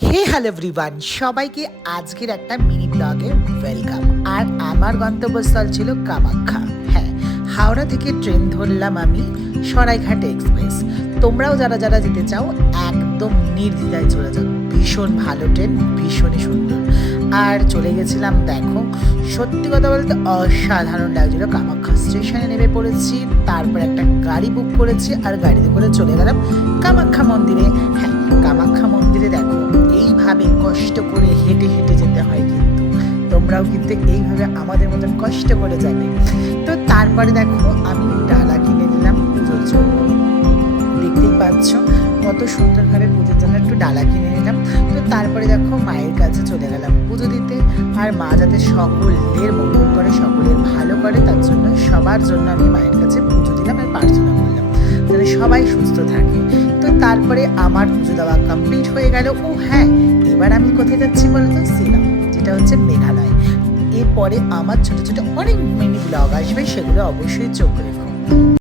হে hello everyone, সবাইকে আজকের একটা মিনি ব্লগে ওয়েলকাম। আর আমার গন্তব্যস্থল ছিল কামাখ্যা। হ্যাঁ, হাওড়া থেকে ট্রেন ধরলাম আমি সরাইঘাট এক্সপ্রেস। তোমরাও যারা যারা যেতে চাও একদম নির্দ্বিধায় চলে যাও। ভীষণ ভালো ট্রেন, ভীষণই সুন্দর। আর চলে গেছিলাম, দেখো সত্যি কথা বলতে অসাধারণ লাগছিল। কামাখ্যা স্টেশনে নেমে পড়েছি, তারপর একটা গাড়ি বুক করেছি আর গাড়িতে করে চলে গেলাম কামাখ্যা মন্দিরে। হ্যাঁ, কামাখ্যা মন্দিরে দেখো এইভাবে কষ্ট করে হেঁটে হেঁটে যেতে হয়, কিন্তু তোমরাও কিন্তু এইভাবে আমাদের মতন কষ্ট করে যাবে। তো তারপরে দেখো আমি ডালা কিনে নিলাম পুজোর জন্য। দেখতেই পাচ্ছ কত সুন্দরভাবে পুজোর জন্য একটু ডালা কিনে নিলাম। তো তারপরে দেখো মায়ের কাছে চলে গেলাম পুজো দিতে। আর মা যাতে সকলের মঙ্গল করে, সকলের ভালো করে, তার জন্য সবার জন্য আমি মায়ের কাছে পুজো দিলাম আর প্রার্থনা করলাম যেন সবাই সুস্থ থাকে। তো তারপরে আমার পুজো দেওয়া কমপ্লিট হয়ে গেল। ও হ্যাঁ, এবার আমি কোথায় যাচ্ছি বলতো? শিলং, যেটা হচ্ছে মেঘালয়। এরপরে আমার ছোট ছোট অনেক মিনি ব্লগ আসবে, সেগুলো অবশ্যই চোখ রেখো।